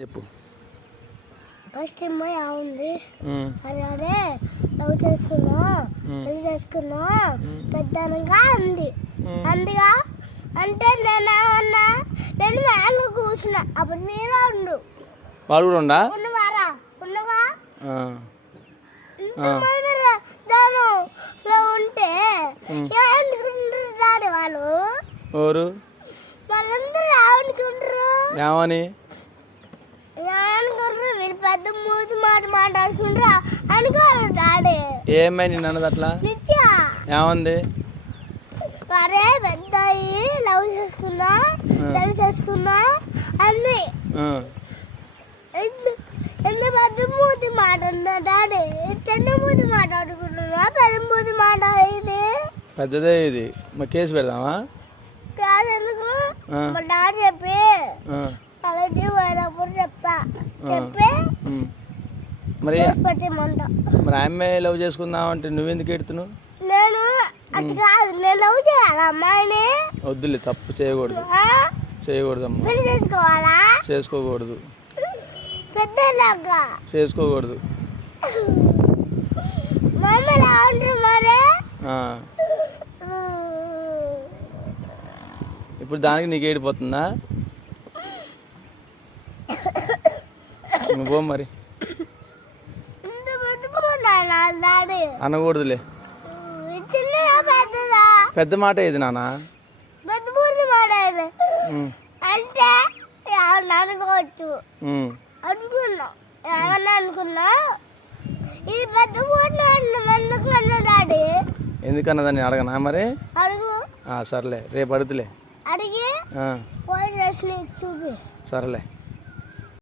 చెప్పు. ఫస్ట్ అమ్మాయి ఉంది. అరే అరే లవ్ చేసుకున్నా పెళ్ళి చేసుకున్నా. పెద్దనగా ఉంది. అందుగా? అంటే నేను ఏమన్నా నేను మేలు కూర్చున్నా. అప్పుడు మీరు ఉండు. వాడు కూడా ఉండా? ఉన్నవారా? ఉన్నవా? దానిలో ఉంటే. ఏమనుకుంటారు వాళ్ళు? ఎవరు? వాళ్ళందరూ ఏమనుకుంటారు ఏమని? వీళ్ళు పెద్ద మూతి మాట మాట్లాడుకుంటారు? అనుకోరు డాడీ. ఏమై నిన్ను అన్నది అట్లా? ఏమంది? అరే పెద్ద లవ్ చేసుకున్నా. పెళ్ళి చేసుకున్నా ఎందు- ఎంత పెద్ద మూతి మాట ఉందా డాడీ? చిన్న మూతి మాట్లాడుకుంటున్నా పెద్ద మూతి మాట ఇది? పెద్దదే ఇది. మరి కేసు పెడదామా? కాదు ఎందుకు మా డాడీ చెప్పి. మరి మరి ఆమె లవ్ చేసుకుందాం అంటే నువ్వెందుకు ఎడుతున్నావు నేను లవ్ చేయాలా అమ్మాయిని? వద్దులే తప్పు చేయకూడదు. చేసుకోవాలా? చేసుకోకూడదు. పెద్దలాగా చేసుకోకూడదు. ఇప్పుడు దానికి నీకు ఏడిపోతుందా? నువ్వు మరి. అనకూడదులే. పెద్ద మాట ఇది ఉమ్, అంటే అనుకోవచ్చు. అనుకున్నా ఏమన్నా అనుకున్నా ఇది పెద్ద అడగనా మరి? అడుగు సర్లే రేపు అడుగుతులే. అడిగి సరేలే.